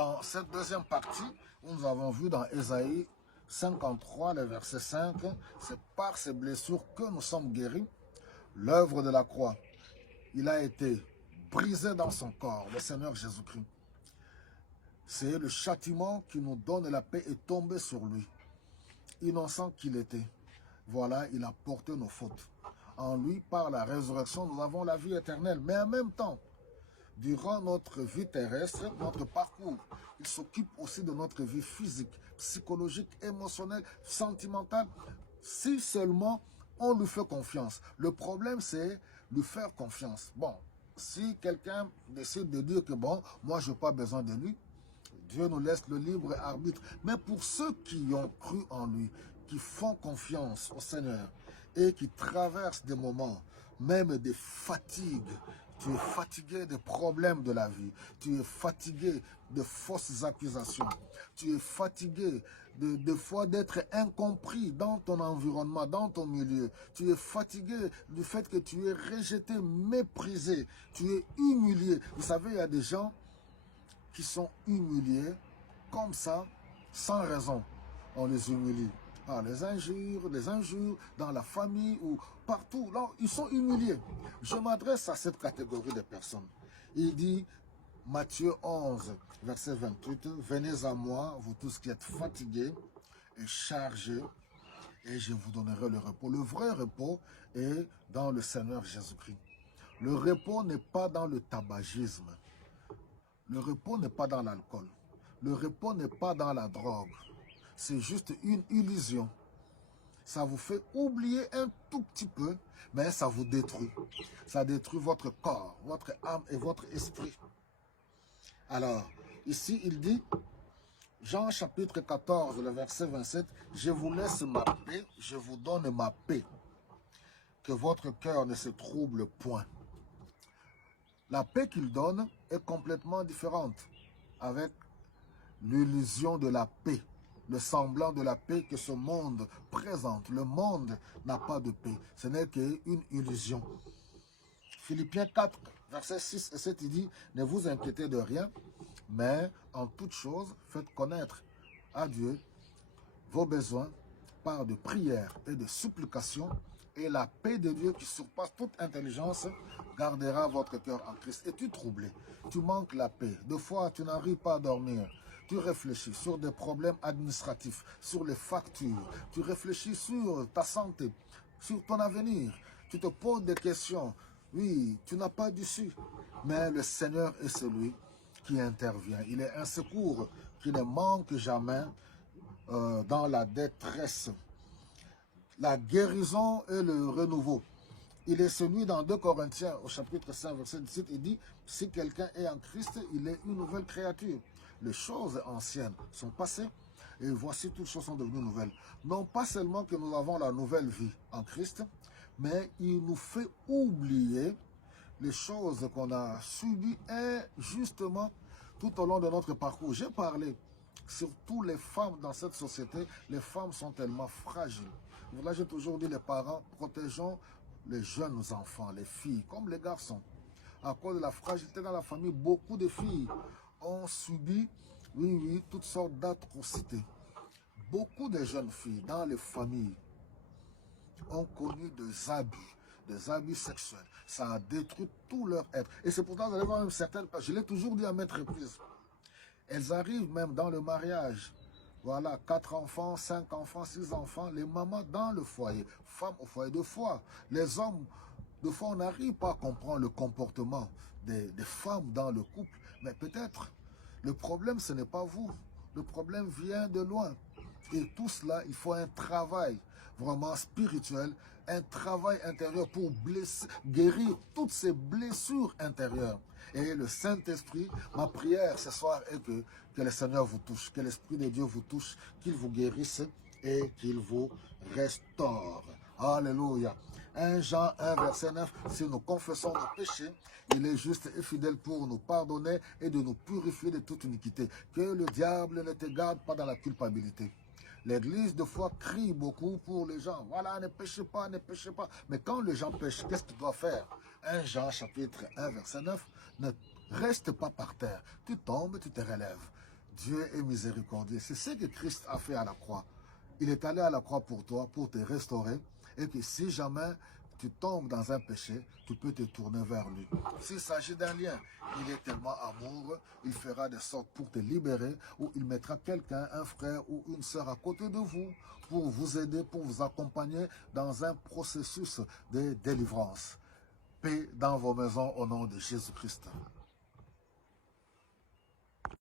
dans cette deuxième partie, où nous avons vu dans Ésaïe 53, le verset 5, c'est par ces blessures que nous sommes guéris. L'œuvre de la croix, il a été brisé dans son corps, le Seigneur Jésus-Christ. C'est le châtiment qui nous donne la paix est tombé sur lui. Innocent qu'il était. Voilà, il a porté nos fautes. En lui, par la résurrection, nous avons la vie éternelle. Mais en même temps, durant notre vie terrestre, notre parcours, il s'occupe aussi de notre vie physique, psychologique, émotionnelle, sentimentale, si seulement on lui fait confiance. Le problème, c'est lui faire confiance. Bon, si quelqu'un décide de dire que bon, moi, je n'ai pas besoin de lui, Dieu nous laisse le libre arbitre. Mais pour ceux qui ont cru en lui, qui font confiance au Seigneur et qui traversent des moments, même des fatigues, tu es fatigué des problèmes de la vie, tu es fatigué de fausses accusations, tu es fatigué de fois d'être incompris dans ton environnement, dans ton milieu, tu es fatigué du fait que tu es rejeté, méprisé, tu es humilié. Vous savez, il y a des gens qui sont humiliés comme ça, sans raison. On les humilie par les injures dans la famille ou partout. Là, ils sont humiliés. Je m'adresse à cette catégorie de personnes. Il dit, Matthieu 11, verset 28, « Venez à moi, vous tous qui êtes fatigués et chargés, et je vous donnerai le repos. » Le vrai repos est dans le Seigneur Jésus-Christ. Le repos n'est pas dans le tabagisme. Le repos n'est pas dans l'alcool. Le repos n'est pas dans la drogue. C'est juste une illusion. Ça vous fait oublier un tout petit peu, mais ça vous détruit. Ça détruit votre corps, votre âme et votre esprit. Alors, ici, il dit, Jean chapitre 14, le verset 27, « Je vous laisse ma paix, je vous donne ma paix. Que votre cœur ne se trouble point. » La paix qu'il donne est complètement différente avec l'illusion de la paix, le semblant de la paix que ce monde présente. Le monde n'a pas de paix, ce n'est qu'une illusion. Philippiens 4, versets 6 et 7, il dit, « Ne vous inquiétez de rien, mais en toute chose, faites connaître à Dieu vos besoins par de prières et de supplications, et la paix de Dieu qui surpasse toute intelligence gardera votre cœur en Christ. » Es-tu troublé? Tu manques la paix. Des fois, tu n'arrives pas à dormir. Tu réfléchis sur des problèmes administratifs, sur les factures. Tu réfléchis sur ta santé, sur ton avenir. Tu te poses des questions. Oui, tu n'as pas d'issue. Mais le Seigneur est celui qui intervient. Il est un secours qui ne manque jamais dans la détresse. La guérison et le renouveau. Il est celui dans 2 Corinthiens au chapitre 5 verset 17, il dit, si quelqu'un est en Christ, il est une nouvelle créature. Les choses anciennes sont passées et voici toutes choses sont devenues nouvelles. Non pas seulement que nous avons la nouvelle vie en Christ, mais il nous fait oublier les choses qu'on a subies injustement tout au long de notre parcours. J'ai parlé, surtout les femmes dans cette société, les femmes sont tellement fragiles. Là, j'ai toujours dit, les parents, protégeons les jeunes enfants, les filles, comme les garçons. À cause de la fragilité dans la famille, beaucoup de filles ont subi, oui, toutes sortes d'atrocités. Beaucoup de jeunes filles dans les familles ont connu des abus sexuels. Ça a détruit tout leur être. Et c'est pourtant, vous allez voir même certaines, je l'ai toujours dit à maintes reprises, elles arrivent même dans le mariage. Voilà, 4 enfants, 5 enfants, 6 enfants, les mamans dans le foyer, femmes au foyer. De fois, les hommes, de fois, on n'arrive pas à comprendre le comportement des femmes dans le couple. Mais peut-être, le problème, ce n'est pas vous. Le problème vient de loin. Et tout cela, il faut un travail vraiment spirituel, un travail intérieur pour guérir toutes ces blessures intérieures. Et le Saint-Esprit, ma prière ce soir est que le Seigneur vous touche, que l'Esprit de Dieu vous touche, qu'il vous guérisse et qu'il vous restaure. Alléluia. 1 Jean 1, verset 9, si nous confessons nos péchés, il est juste et fidèle pour nous pardonner et de nous purifier de toute iniquité. Que le diable ne te garde pas dans la culpabilité. L'église, de foi, crie beaucoup pour les gens. Voilà, ne péchez pas, ne péchez pas. Mais quand les gens pêchent, qu'est-ce que tu dois faire? 1 Jean, chapitre 1, verset 9, ne reste pas par terre. Tu tombes, tu te relèves. Dieu est miséricordieux. C'est ce que Christ a fait à la croix. Il est allé à la croix pour toi, pour te restaurer. Et que si jamais tu tombes dans un péché, tu peux te tourner vers lui. S'il s'agit d'un lien, il est tellement amoureux, il fera de sorte pour te libérer, ou il mettra quelqu'un, un frère ou une sœur à côté de vous, pour vous aider, pour vous accompagner dans un processus de délivrance. Paix dans vos maisons au nom de Jésus-Christ.